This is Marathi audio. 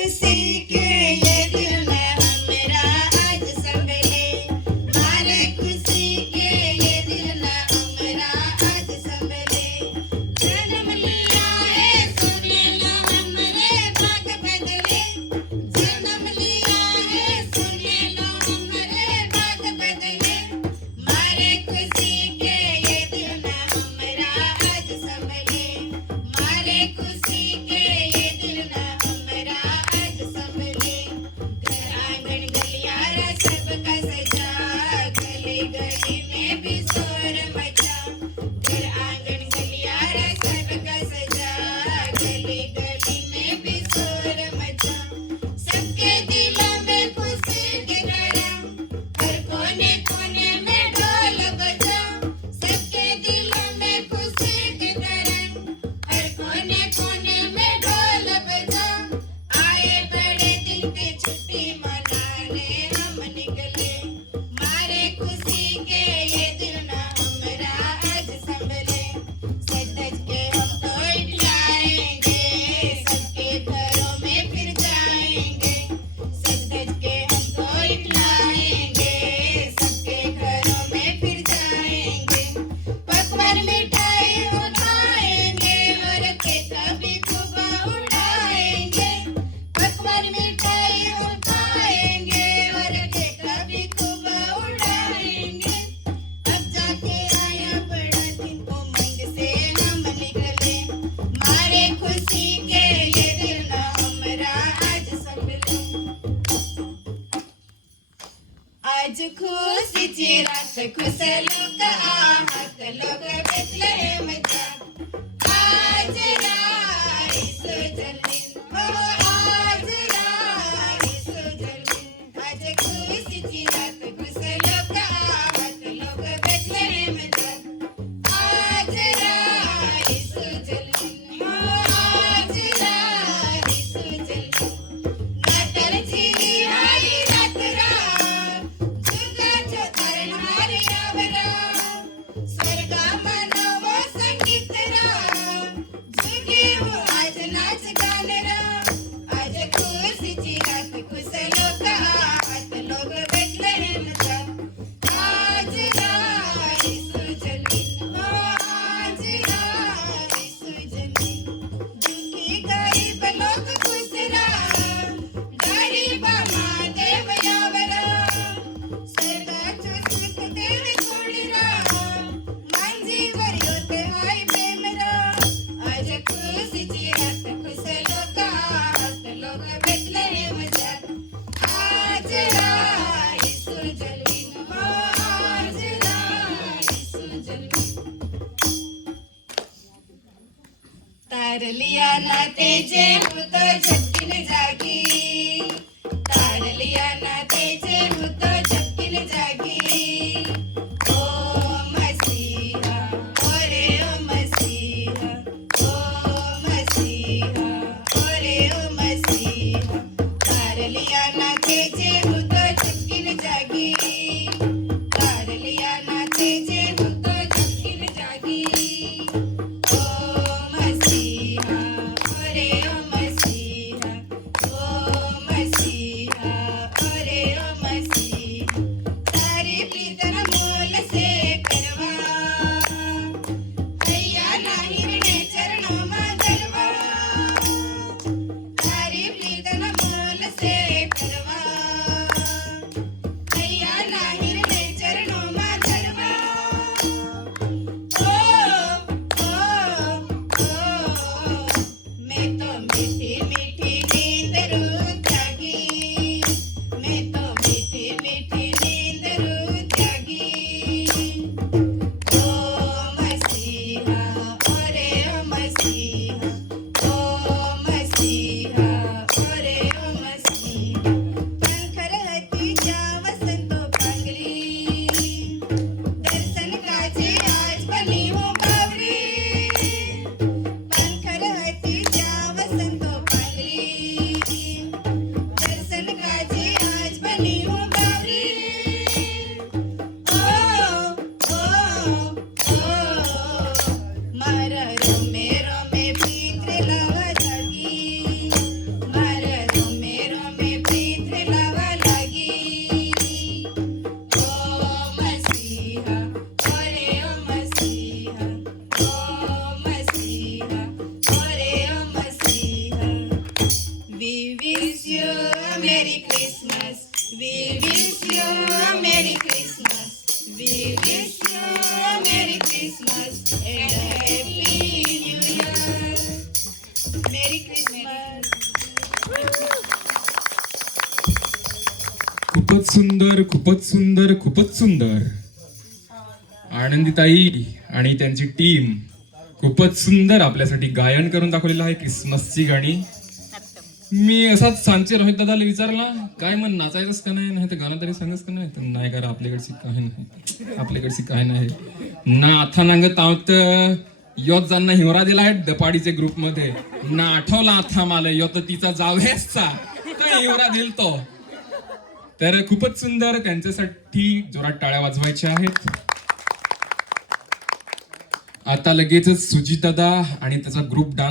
खुशी के ये दिल में हमरा आज संभले, मारे खुशी के ये दिल में हमरा आज संभले। जन्म लिया है सुने लो हमरे भाग बदले, जन्म लिया है सुने लो हमरे भाग बदले। मारे खुशी के ये दिल में हमरा आज संभले, मारे खुशी के ये दिल में हमरा आज संभले। घर आंगन गलियारा सबका सजा, गली गली में भी शोर मचा। घर आंगन गलियारा सबका सजा, गली गली में भी शोर मचा। सबके दिलों में खुशी की तरह हर कोने कोने में ढोल बजा। सबके दिलों में खुशी की तरह हर कोने कोने में ढोल बजा। आए बड़े दिन की छुट्टी मनाने हम निकले, मारे खुशी के ये दिल ना हमरा आज संभले। सज धज के हम तो इठलाएंगे, सबके घरों में फिर जाएंगे। सज धज के हम तो इठलाएंगे, सबके घरों में फिर जाएंगे। पकवान मिठाई उठाएंगे और केक भी खूब उड़ाएंगे। पकवान मिठाई उठाएंगे और केक भी खूब उड़ाएंगे। अब जाके आया बड़ा दिन उमंग से हम निकले, मारे खुशी के ये दिल ना हमरा आज संभले। आज खुशीची रात खुश लोक आहात, लोक बेतलेहेम जात। आज राईसु जन्मिन, हो आज राईसु जन्मिन। आज खुशीची रात खुश लोक आहात, लोक बेतलेहेम जात। आज राईसु जन्मिन, हो आज राईसु जन्मिन। नाताळची आई रात्र, जुगाचं तारणहार यावरा। स्वर्गामनव संगीत राम, जुगी हो आज नाच गान राम। आज खुशीची रात खुश लोक आहात, लोक बेतलेहेम जात। आज राईसु जन्मिन, हो आज राईसु जन्मिन। दुखी गरीब लोक खुश राम, गरीबा महादेव यावरा। स्वर्गाचं सुख देव सोडी राम, मांजीवर योत हाय प्रेम राम। आज खुशीची रात खुश लोक आहात, लोक बेतलेहेम जात। आज राईसु जन्मिन, हो आज राईसु जन्मिन। तारलिया ना तेजे होतो झपकीन जागी, तारलिया ना तेजे होतो झपकीन जागी। ओ मसीहा, ओरे ओ मसीहा, ओ मसीहा, ओरे ओ मसीहा। तारलिया ना तेजे होतो झपकीन जागी, तारलिया ना तेजे होतो झपकीन जागी। ओ मसीहा, ओरे ओ मसीहा, ओ मसीहा, ओरे ओ मसीहा। खूपच सुंदर, खूपच सुंदर, खूपच सुंदर. आनंदीताई आणि त्यांची टीम खूपच सुंदर आपल्यासाठी गायन करून दाखवलेलं आहे क्रिसमसची गाणी. मी असाच सांचे रोहित दादाला विचारला काय मग नाचायचंच का नाही, तर गाणं तरी सांगच का नाही, तर नाही करा आपल्याकडची काही नाही, आपल्याकडची काय नाही ना आता नांगत आहोत. योत जाणं हिवरा दिला आहे दपाडीचे ग्रुप मध्ये ना आठवला आता मला योत तिचा जावेसचा तर हिवरा दिल तो. तर खूपच सुंदर, त्यांच्यासाठी जोरात टाळ्या वाजवायच्या आहेत. आता लगेचच सुजित दादा आणि त्याचा ग्रुप डान्स